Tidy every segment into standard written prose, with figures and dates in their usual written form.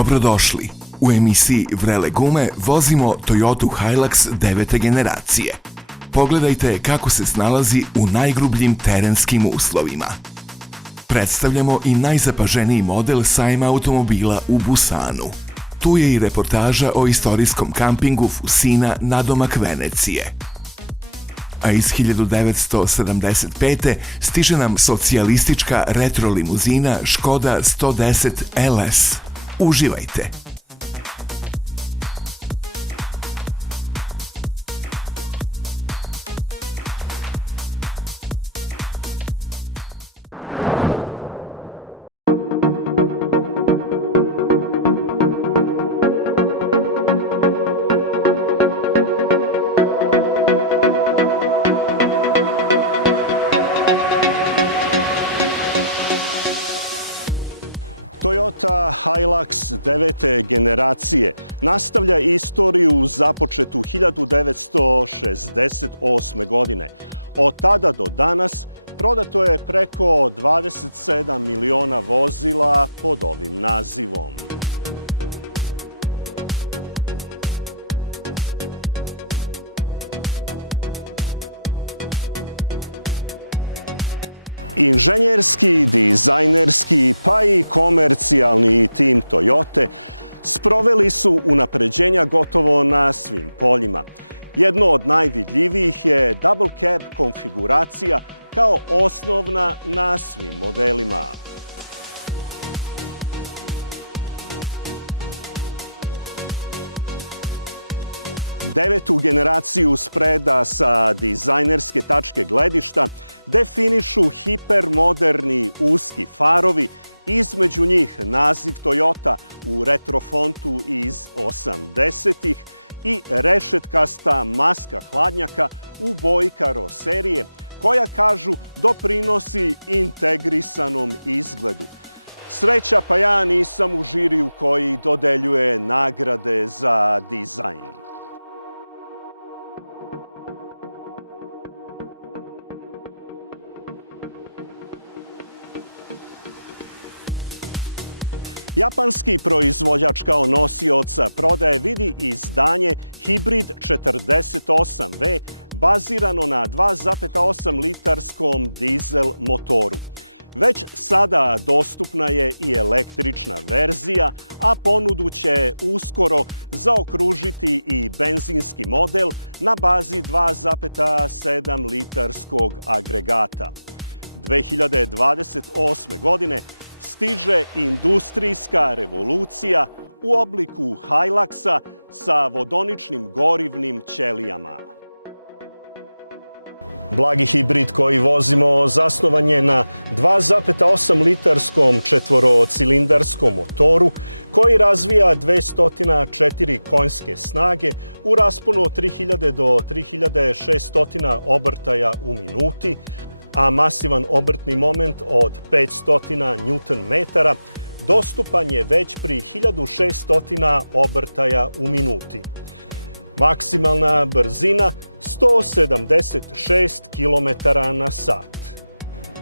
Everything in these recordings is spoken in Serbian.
Dobrodošli! U emisiji Vrele gume vozimo Toyota Hilux 9. generacije. Pogledajte kako se snalazi u najgrubljim terenskim uslovima. Predstavljamo i najzapaženiji model sajma automobila u Busanu. Tu je i reportaža o istorijskom kampingu Fusina nadomak Venecije. A iz 1975. stiže nam socijalistička retro limuzina Škoda 110 LS. Uživajte! Toyota Hilux 9. generacije nastavlja istoriju započetu 1968. godine. Od tada do danas prodato je preko 27 miliona vozila pod ovim nazivom. Inženjerski, dizajnerski pa i komercijalni tim Toyote sproveli su unapređenja gotovo na svim poljima. Jedno od najvidljivijih je double cab konfiguracija kao osnovna na svim modelima. Devetu generaciju spreda sa dizajnerske tačke gledišta definišu hipermoderni uski farovi, između njih naziv Toyota u retro fontu iz 80-ih i rešetkasta maska hladnjaka u boji karoserije koja, kažu, doprinosi integrisanom izgledu. Sreća pa ja nisam u žiriju koji dodeljuje nagrade za dizajn. Japanski proizvođač kao nosioca prodaje vidi izdanje Hybrid 48V bazirano na 2,8 litarskom dizel motoru. Već sada dostupna je i električna verzija, a ponudu će uskoro zaokružiti i benzinski model na bazi 2,7 litarskog agregata. 2028. godine stiže industrijska revolucija u obliku Hiluxa sa vodoničnim gorivnim ćelijama. Blagi hibrid koji vozimo zasnovan je na 2,8 litarskom četvorocilindarskom motoru koji razvija 204 konjske snage u rasponu od 3000 do 3600 obrtaja u minuti, a masivan obrtni moment od 500 Nm dostupan je već pri 1600 obrtaja u minuti. Maksimalna brzina 176 km/h.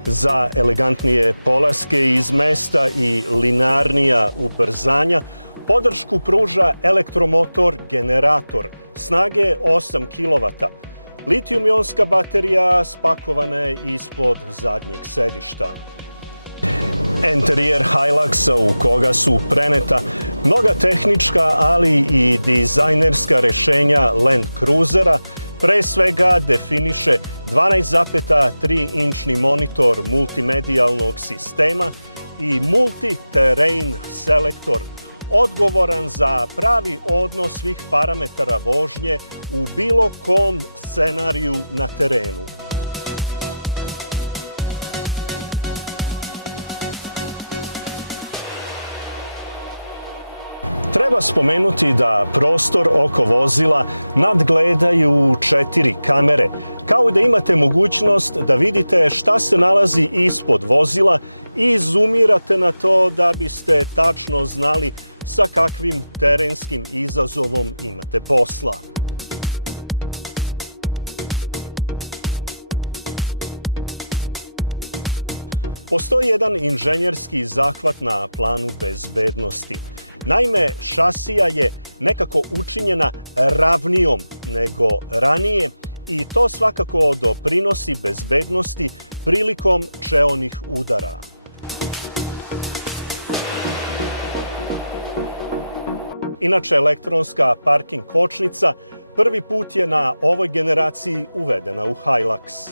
Za elegantnije polaske iz mesta i linearnija ubrzanja podršku pruža elektromotor generator snage 8 kW. Litijum-ionska baterija spakovana je ispod zadnjeg sedišta. Enterijer Hiluxa, u koga su preneta mnoga tehnička, ali i dizajnerska rešenja Land Cruisera, pre svega definiše 12,3-inčni monitor multimedijalnog sistema i multi-terrain selektor, odgovoran za pravi odnos svih parametara vožnje u bilo kom scenariju na terenu. Treba spomenuti da prostor oko vozila nadgledaju 4 kamere, kao i da imate mogućnost da vidite šta se nalazi ispod vozila i zoomirate na to da biste tačno znali sa kakvim terenskim izazovom imate posla. Postoji jedan inženjerski zahvat na planu bezbednosti. Naime, šasija je nekako učinjena ravnijom nego ranije i to svakako doprinosi bezbednosti prilikom čeonih udara. Inače, elektronska parking kočnica prvi put je na ovoj generaciji uvedena u Hilux.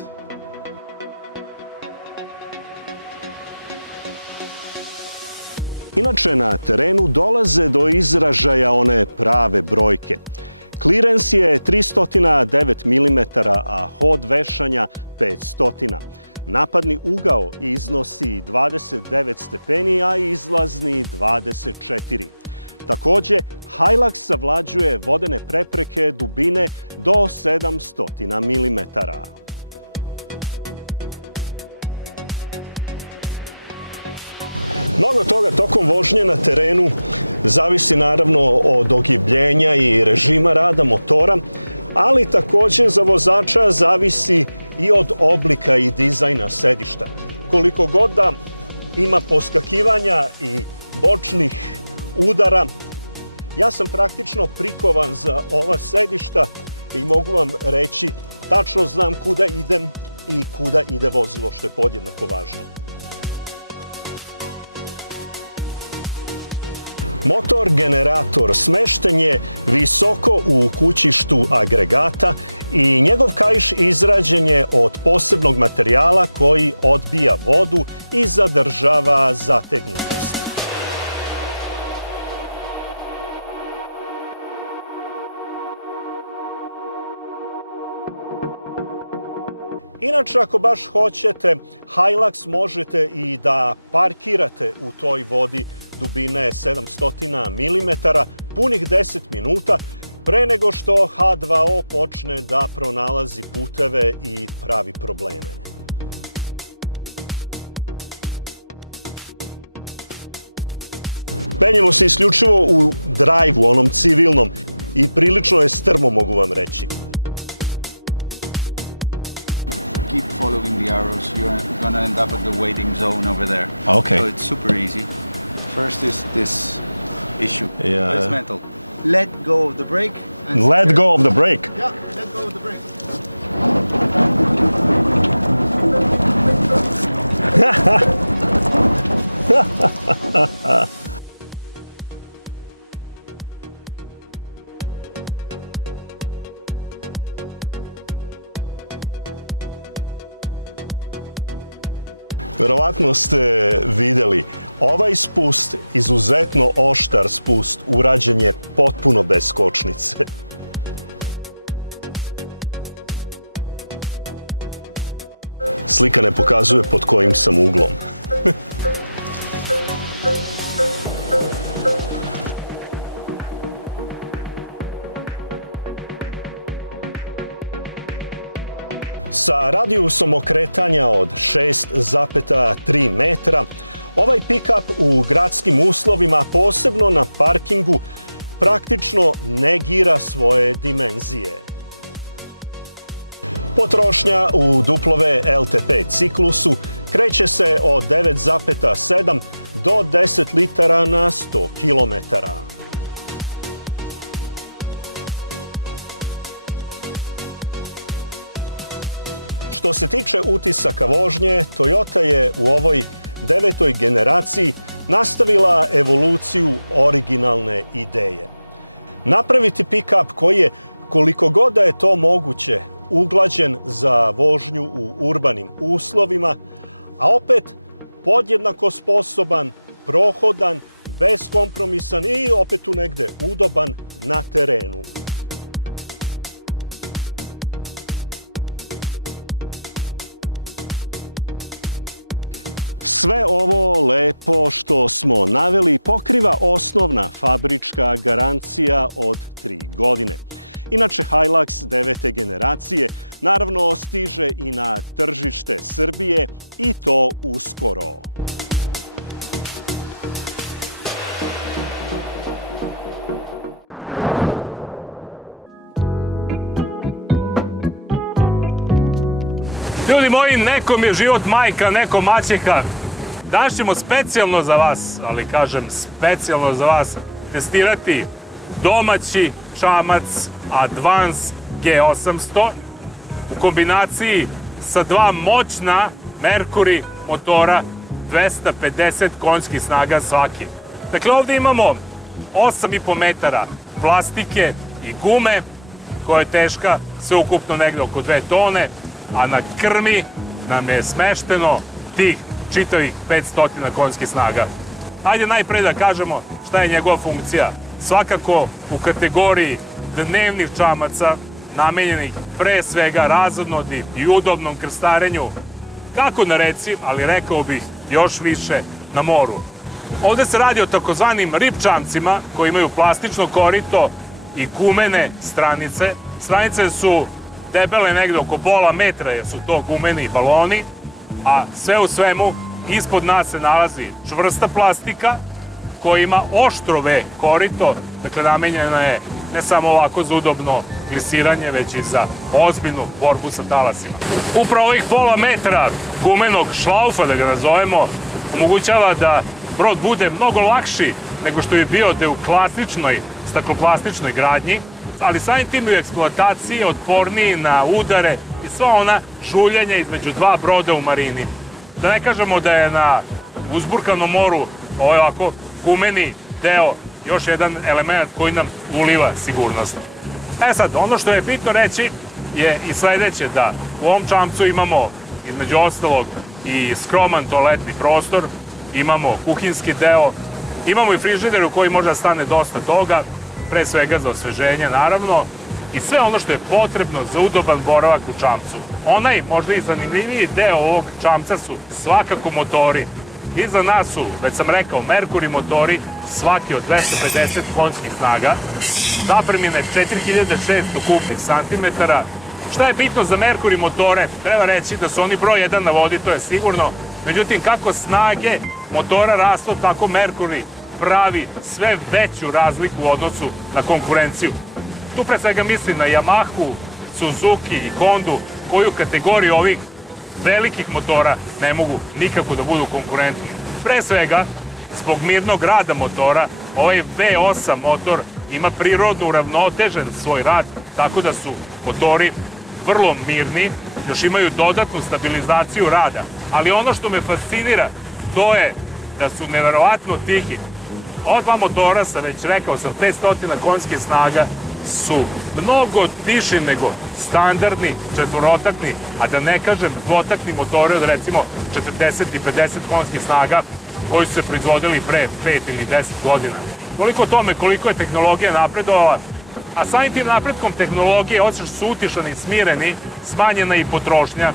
Inače, na terenu dolaze do izražaja one prave brojke. Klirens je 309 mm, a hod vešanja 500. Napadni ugao iznosi 29 stepeni, a izlazni 24. Takođe, Hilux savlađuje vodene prepreke dubine do 700 mm. Mnogo toga tokom vožnje na terenu zavisi naravno od ogibljenja i režima rada motora, ali takođe za vozača zavisi i od oblika i dizajna sedišta. Koliko god da ima poskakivanja i bočnih udara, ja sam praktično prikovan za ova sedišta i mogu vam reći, tačno znam kuda idem i kuda ide vozilo, što je podjednako važno. Motor generator smešten je visoko u kućištu agregata i njegov kaiš izrađen je od posebnog materijala koji odbija vodu i zadržava zategnutost. Inače, ako baš hoćete, Hilux možete i da parkirate u toj vodi dubine 700 mm punih 10 minuta pre nego što H2O počne da pronalazi puteve i pravi probleme. Penjemo se isključivo u drive-u, onom civilnom, i prilično je strmo, mogu vam reći. Keep following the arrows. You're gonna end up at the waiting zone over there. Okay. So it's super easy. First is this issue. Yeah. That's mental. Let go of the brake. And Let go of the brake. Yeah, let go of the brake. Verovatno ste videli, ovaj spust, izuzetno oštar spust, urađen je potpuno bez kočnice. Slika ne pokazuje pod kojim sam uglom. Sa radijusom okretanja od 6,3 metra, ovaj pick-up u gradskim uslovima, posebno na parkingu, praktično negira svoje dimenzije. Potrošnja u W LTP ciklusu kreće se od 9,7 do 10 litara na 100 kilometara. Što se tiče utisaka vožnje, Toyota je u ovoj 9. generaciji nastavila evoluciju originalne ideje. Napraviti pick-up koji je, koliko god da je to moguće, uglađen za vožnju u urbanim uslovima, a opet podjednako sposoban, prohodan, beskompromisan i opet tu negde udoban na terenu. Sve ovo lepo što smo naveli pokriva osnovna fabrička garancija od 3 godine. Inače, Hilux 9. generacije naravno stiže i na tržište Srbije i to uskoro. Ljudi moji, nekom je život majka, nekom maćeha. Danas ćemo specijalno za vas, ali kažem specijalno za vas, testirati domaći čamac Advance G800 u kombinaciji sa dva moćna Mercury motora 250 konjskih snaga svaki. Dakle, ovdje imamo 8,5 metara plastike i gume koja je teška sve ukupno negde oko 2 tone, a na krmi nam je smešteno tih čitavih 500 konjskih snaga. Hajde najpre da kažemo šta je njegova funkcija. Svakako u kategoriji dnevnih čamaca, namenjenih pre svega razodnodi i udobnom krstarenju, kako na reci, ali rekao bih još više na moru. Ovde se radi o takozvanim rib čamcima koji imaju plastično korito i gumene stranice. Stranice su debele negde oko pola metra jer su to gumeni baloni, a sve u svemu ispod nas se nalazi čvrsta plastika koja ima oštro V korito, dakle namenjena je ne samo ovako za udobno glisiranje, već i za ozbiljnu borbu sa talasima. Upravo ovih pola metra gumenog šlaufa, da ga nazovemo, omogućava da brod bude mnogo lakši nego što je bio da je u klasičnoj, stakloplastičnoj gradnji, ali samim tim i u eksploataciji otporniji na udare i sva ona žuljenja između dva broda u marini. Da ne kažemo da je na uzburkanom moru ovaj ovako gumeni deo još jedan element koji nam uliva sigurnost. Sad, ono što je bitno reći je i sledeće, da u ovom čamcu imamo između ostalog i skroman toaletni prostor, imamo kuhinski deo, imamo i frižider u koji može da stane dosta toga, pre svega za osveženje naravno, i sve ono što je potrebno za udoban boravak u čamcu. Onaj možda i zanimljiviji deo ovog čamca su svakako motori. Iza nas su, već sam rekao, Mercury motori, svaki od 250 konjskih snaga, zapremine 4600 kubnih santimetara. Šta je bitno za Mercury motore? Treba reći da su oni broj 1 na vodi, to je sigurno. Međutim, kako snage motora rastu, tako Mercury pravi sve veću razliku u odnosu na konkurenciju. Tu pre svega mislim na Yamahu, Suzuki i Hondu, koju kategoriju ovih velikih motora ne mogu nikako da budu konkurentni. Pre svega, zbog mirnog rada motora, ovaj V8 motor ima prirodno uravnotežen svoj rad, tako da su motori vrlo mirni, još imaju dodatnu stabilizaciju rada. Ali ono što me fascinira, to je da su neverovatno tihi. Ova dva motora, sam već rekao, sa 500 konjskih snaga, su mnogo tiši nego standardni četvorotakni, a da ne kažem dvotakni motori od recimo 40 i 50 konjskih snaga koji su se proizvodili pre 5 ili 10 godina. Koliko o tome, koliko je tehnologija napredovala, a samim tim napretkom tehnologije, osjećaš su utišani i smireni, smanjena i potrošnja.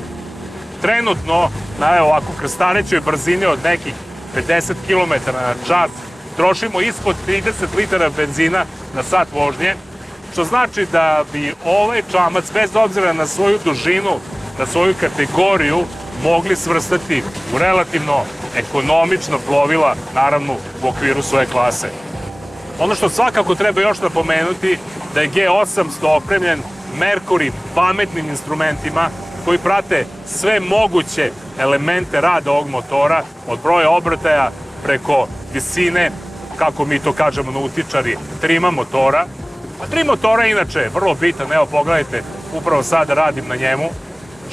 Trenutno, na ovako krstarećoj brzini od nekih 50 km na čas, trošimo ispod 30 litara benzina na sat vožnje, što znači da bi ovaj čamac, bez obzira na svoju dužinu, na svoju kategoriju, mogli svrstati u relativno ekonomična plovila, naravno u okviru svoje klase. Ono što svakako treba još napomenuti, da je G800 opremljen Mercury pametnim instrumentima koji prate sve moguće elemente rada ovog motora, od broja obrtaja preko visine, kako mi to kažemo nautičari, trima motora. A trim motora inače je vrlo bitan, evo pogledajte, upravo sada radim na njemu.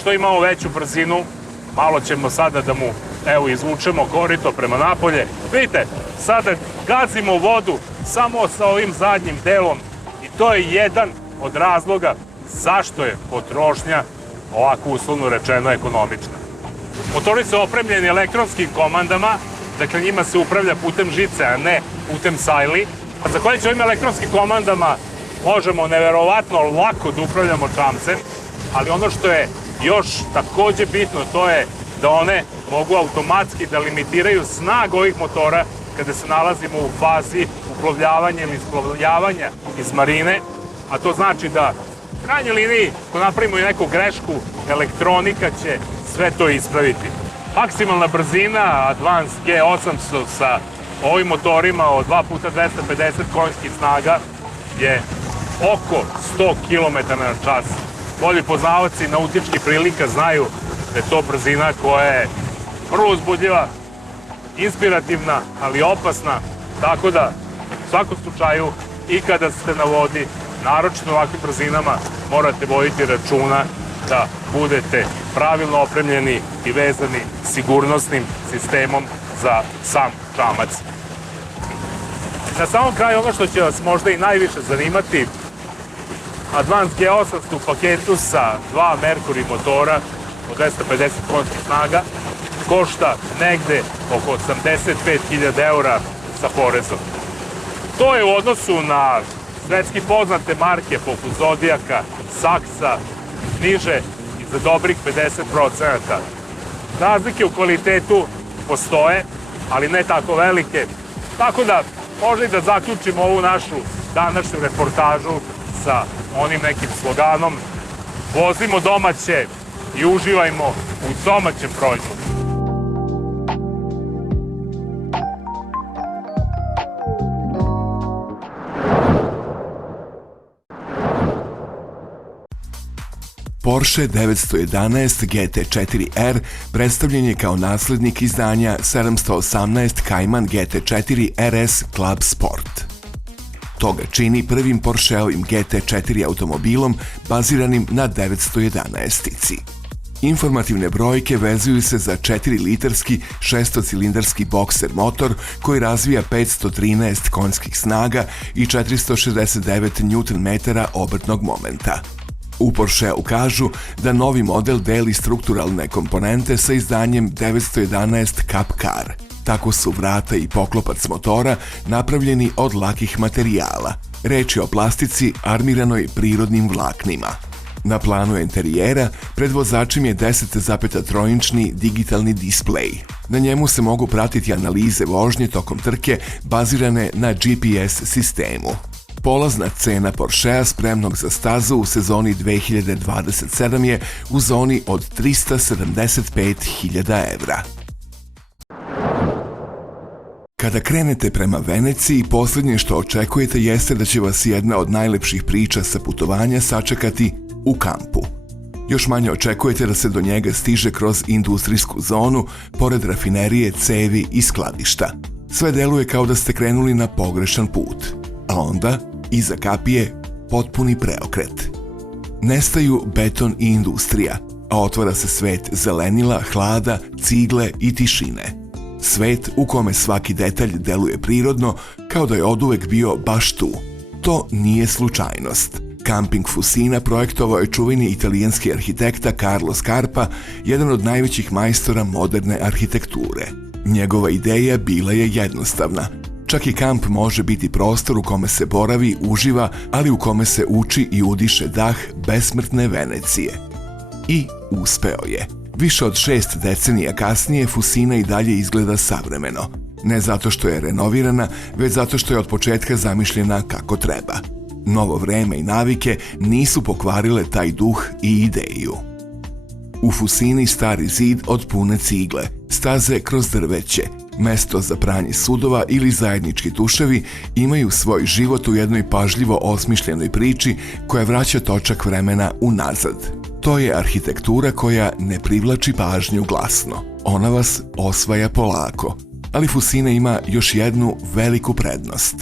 Što imamo veću brzinu, malo ćemo sada da mu, evo, izvučemo korito prema napolje. Vidite, sada gazimo vodu samo sa ovim zadnjim delom i to je jedan od razloga zašto je potrošnja ovako uslovno rečeno ekonomična. Motori su opremljeni elektronskim komandama, dakle njima se upravlja putem žice, a ne putem sajli. A zahvaljujući ovim elektronskim komandama možemo neverovatno lako da upravljamo čamcem, ali ono što je još takođe bitno, to je da one mogu automatski da limitiraju snagu ovih motora kada se nalazimo u fazi uplovljavanja ili isplovljavanja iz marine, a to znači da u krajnjoj liniji, ako napravimo i neku grešku, elektronika će sve to ispraviti. Maksimalna brzina Advance G800 sa ovim motorima od 2x250 konjskih snaga je oko 100 km na čas. Bolji poznavaoci nautičkih prilika znaju da je to brzina koja je vrlo uzbudljiva, inspirativna, ali opasna, tako da U svakom slučaju, i kada ste na vodi, naročito u ovakvim brzinama, morate voditi računa da budete pravilno opremljeni i vezani sigurnosnim sistemom za sam čamac. Na samom kraju, ono što će vas možda i najviše zanimati, Advance G800 u paketu sa 2 Mercury motora od 250 konjskih snaga košta negde oko 85.000 eura sa porezom. To je u odnosu na svetski poznate marke poput Zodiaka, Saxa, niže i za dobrih 50%. Razlike u kvalitetu postoje, ali ne tako velike. Tako da, možda i da zaključimo ovu našu današnju reportažu sa onim nekim sloganom: vozimo domaće i uživajmo u domaćem proizvodu. Porsche 911 GT4R predstavljen je kao naslednik izdanja 718 Cayman GT4 RS Club Sport. To ga čini prvim Porscheovim GT4 automobilom baziranim na 911-ici. Informativne brojke vezuju se za 4-litarski 6-cilindarski bokser motor koji razvija 513 konjskih snaga i 469 Nm obrtnog momenta. U Porscheu kažu da novi model deli strukturalne komponente sa izdanjem 911 Cup Car. Tako su vrata i poklopac motora napravljeni od lakih materijala. Reč je o plastici armiranoj prirodnim vlaknima. Na planu interijera pred vozačem je 10,3-inčni digitalni displej. Na njemu se mogu pratiti analize vožnje tokom trke bazirane na GPS sistemu. Polazna cena Porschea spremnog za stazu u sezoni 2027 je u zoni od 375.000 evra. Kada krenete prema Veneciji, posljednje što očekujete jeste da će vas jedna od najlepših priča sa putovanja sačekati u kampu. Još manje očekujete da se do njega stiže kroz industrijsku zonu, pored rafinerije, cevi i skladišta. Sve deluje kao da ste krenuli na pogrešan put. A onda, iza kapije, potpuni preokret. Nestaju beton i industrija, a otvara se svet zelenila, hlada, cigle i tišine. Svet u kome svaki detalj deluje prirodno, kao da je oduvek bio baš tu. To nije slučajnost. Kamping Fusina projektovao je čuveni italijanski arhitekta Carlo Scarpa, jedan od najvećih majstora moderne arhitekture. Njegova ideja bila je jednostavna. Čak i kamp može biti prostor u kome se boravi, uživa, ali u kome se uči i udiše dah besmrtne Venecije. I uspeo je. Više od 6 decenija kasnije Fusina i dalje izgleda savremeno. Ne zato što je renovirana, već zato što je od početka zamišljena kako treba. Novo vreme i navike nisu pokvarile taj duh i ideju. U Fusini stari zid od pune cigle, staze kroz drveće, mesto za pranje sudova ili zajednički tuševi imaju svoj život u jednoj pažljivo osmišljenoj priči koja vraća točak vremena unazad. To je arhitektura koja ne privlači pažnju glasno. Ona vas osvaja polako. Ali Fusina ima još jednu veliku prednost.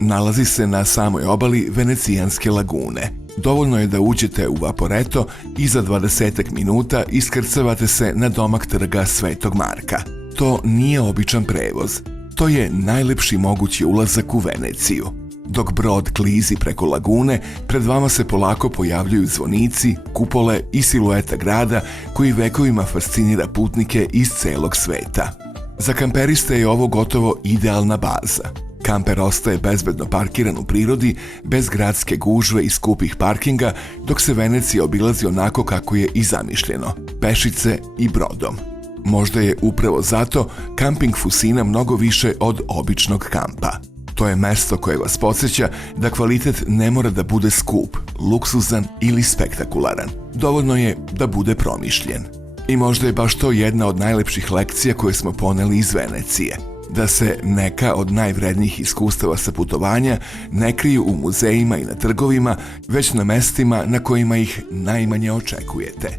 Nalazi se na samoj obali Venecijanske lagune. Dovoljno je da uđete u Vaporetto i za 20 minuta iskrcavate se na domak trga Svetog Marka. To nije običan prevoz. To je najlepši mogući ulazak u Veneciju. Dok brod klizi preko lagune, pred vama se polako pojavljuju zvonici, kupole i silueta grada koji vekovima fascinira putnike iz celog sveta. Za kamperiste je ovo gotovo idealna baza. Kamper ostaje bezbedno parkiran u prirodi, bez gradske gužve i skupih parkinga, dok se Venecija obilazi onako kako je i zamišljeno, pešice i brodom. Možda je upravo zato kamping Fusina mnogo više od običnog kampa. To je mesto koje vas podsjeća da kvalitet ne mora da bude skup, luksuzan ili spektakularan. Dovoljno je da bude promišljen. I možda je baš to jedna od najlepših lekcija koje smo poneli iz Venecije. Da se neka od najvrednijih iskustava sa putovanja ne kriju u muzejima i na trgovima, već na mestima na kojima ih najmanje očekujete.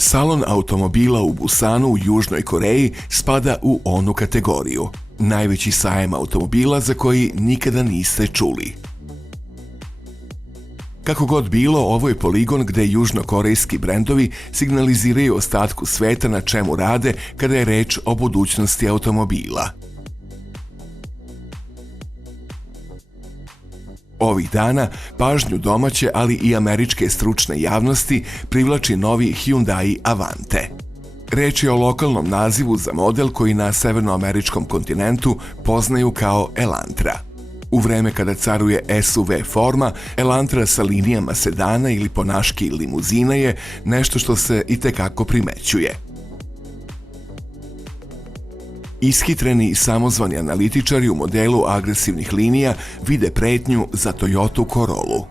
Salon automobila u Busanu u Južnoj Koreji spada u onu kategoriju. Najveći sajam automobila za koji nikada niste čuli. Kako god bilo, ovo je poligon gde južnokorejski brendovi signaliziraju ostatku sveta na čemu rade kada je reč o budućnosti automobila. Ovih dana pažnju domaće, ali i američke stručne javnosti privlači novi Hyundai Avante. Reč je o lokalnom nazivu za model koji na severnoameričkom kontinentu poznaju kao Elantra. U vreme kada caruje SUV forma, Elantra sa linijama sedana ili ponaški limuzina je nešto što se itekako primećuje. Ishitreni i samozvani analitičari u modelu agresivnih linija vide pretnju za Toyota Corollu.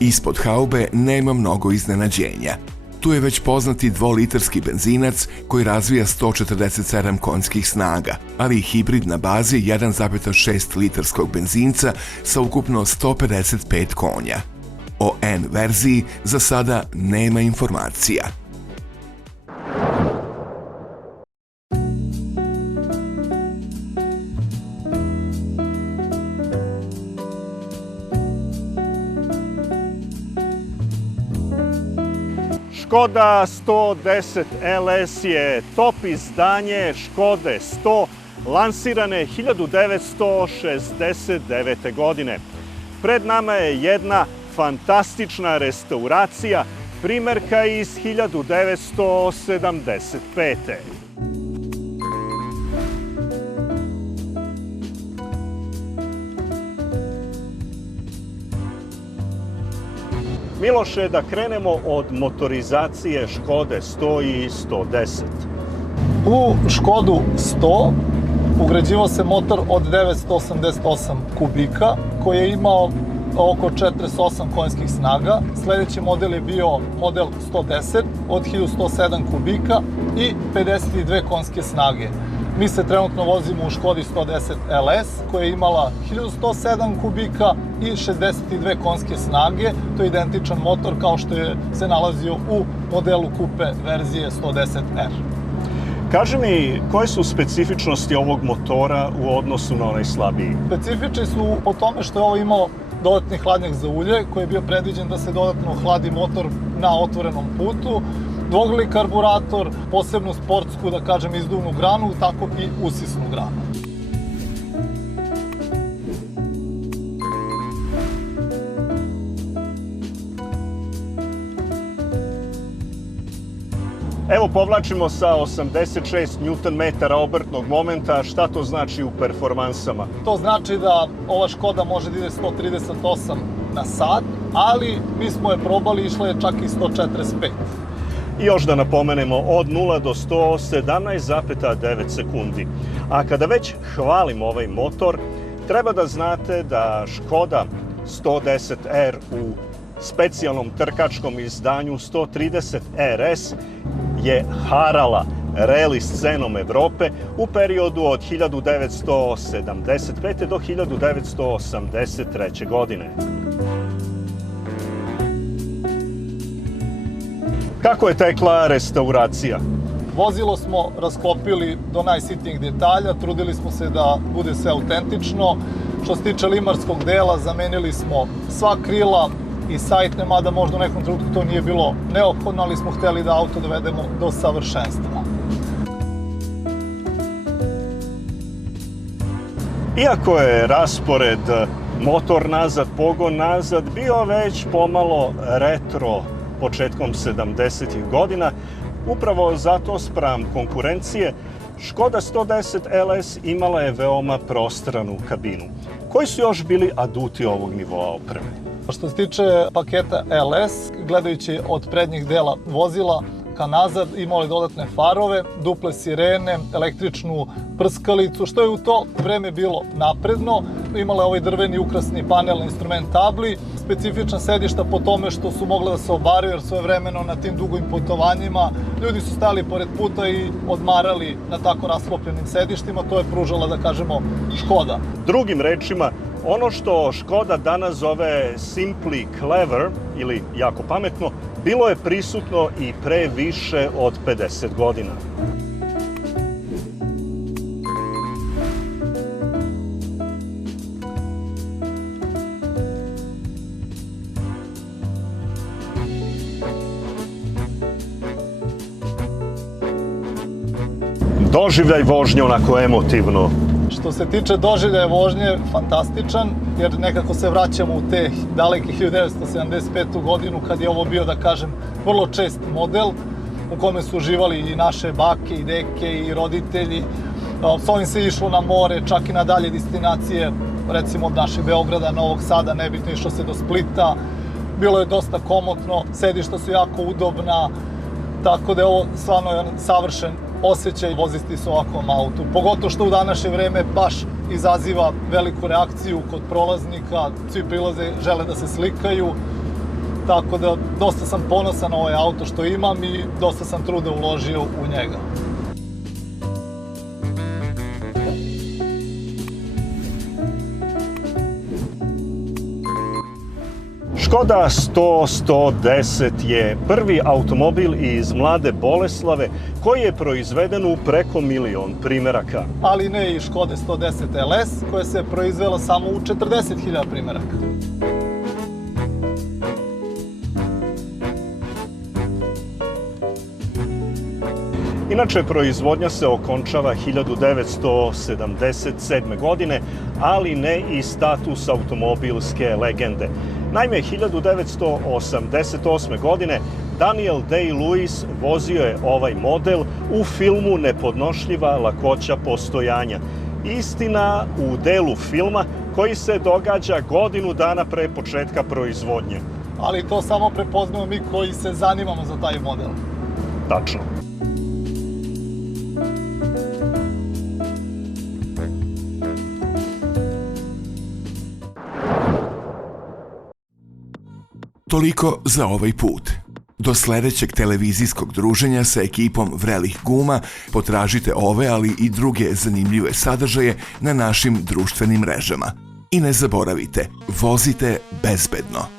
Ispod haube nema mnogo iznenađenja. Tu je već poznati dvolitarski benzinac koji razvija 147 konjskih snaga, ali i hibrid na bazi 1,6 litarskog benzinca sa ukupno 155 konja. O N verziji za sada nema informacija. Škoda 110 LS je top izdanje Škode 100, lansirane 1969. godine. Pred nama je jedna fantastična restauracija, primerka iz 1975. Miloše, da krenemo od motorizacije Škode 100 i 110. U Škodu 100 ugrađivao se motor od 988 kubika koji je imao oko 48 konjskih snaga. Sledeći model je bio model 110 od 1107 kubika i 52 konjske snage. Mi se trenutno vozimo u Škodi 110 LS koja je imala 1107 kubika i 62 konjske snage. To je identičan motor kao što je se nalazio u modelu kupe verzije 110R. Kaži mi, koje su specifičnosti ovog motora u odnosu na onaj slabiji? Specifični su po tome što je ovo imao dodatni hladnjak za ulje koji je bio predviđen da se dodatno hladi motor na otvorenom putu, dvogli karburator, posebnu sportsku, da kažem, izduvnu granu, tako i usisnu granu. Evo, povlačimo sa 86 Nm obrtnog momenta. Šta to znači u performansama? To znači da ova Škoda može da ide 138 na sat, ali mi smo je probali, išla je čak i 145. I još da napomenemo, od 0 do 100, 17,9 sekundi. A kada već hvalim ovaj motor, treba da znate da Škoda 110R u specijalnom trkačkom izdanju 130 RS je harala reli scenom Evrope u periodu od 1975. do 1983. godine. Kako je tekla restauracija? Vozilo smo rasklopili do najsitnijih detalja, trudili smo se da bude sve autentično. Što se tiče limarskog dela, zamenili smo sva krila i sajtne, mada možda u nekom trenutku to nije bilo neophodno, ali smo hteli da auto dovedemo do savršenstva. Iako je raspored motor nazad, pogon nazad bio već pomalo retro početkom 70-ih godina, upravo zato spram konkurencije Škoda 110 LS imala je veoma prostranu kabinu. Koji su još bili aduti ovog nivoa opreme? Što se tiče paketa LS, gledajući od prednjih dela vozila ka nazad, imao je dodatne farove, duple sirene, električnu prskalicu, što je u to vreme bilo napredno. Imala je ovaj drveni ukrasni panel, instrument tabli, specifična sedišta po tome što su mogla da se obaraju, jer svojevremeno na tim dugim putovanjima ljudi su stali pored puta i odmarali na tako rasklopljenim sedištima. To je pružala, da kažemo, Škoda. Drugim rečima, ono što Škoda danas zove simply clever ili jako pametno, bilo je prisutno i pre više od 50 godina. Doživljaj vožnje onako emotivno. Što se tiče doživljaja vožnje, fantastičan, jer nekako se vraćamo u te daleke 1975. godinu, kad je ovo bio, da kažem, vrlo čest model u kome su uživali i naše bake, i deke, i roditelji. S ovim se išlo na more, čak i na dalje destinacije, recimo od našeg Beograda, Novog Sada, nebitno išlo se do Splita. Bilo je dosta komotno, sedišta su jako udobna, tako da je ovo stvarno jedan savršen osjećaj voziti se ovakvom autu. Pogotovo što u današnje vreme baš izaziva veliku reakciju kod prolaznika, svi prilaze, žele da se slikaju, tako da dosta sam ponosan na ovaj auto što imam i dosta sam truda uložio u njega. Škoda 100-110 je prvi automobil iz Mlade Boleslave koji je proizveden u preko 1.000.000 primeraka. Ali ne i Škode 110 LS koja se proizvela samo u 40.000 primeraka. Inače, proizvodnja se okončava 1977. godine, ali ne i status automobilske legende. Naime, 1988. godine Daniel Day-Lewis vozio je ovaj model u filmu Nepodnošljiva lakoća postojanja. Istina u delu filma koji se događa godinu dana pre početka proizvodnje. Ali to samo prepoznamo mi koji se zanimamo za taj model. Tačno. Toliko za ovaj put. Do sledećeg televizijskog druženja sa ekipom Vrelih guma potražite ove, ali i druge zanimljive sadržaje na našim društvenim mrežama. I ne zaboravite, vozite bezbedno.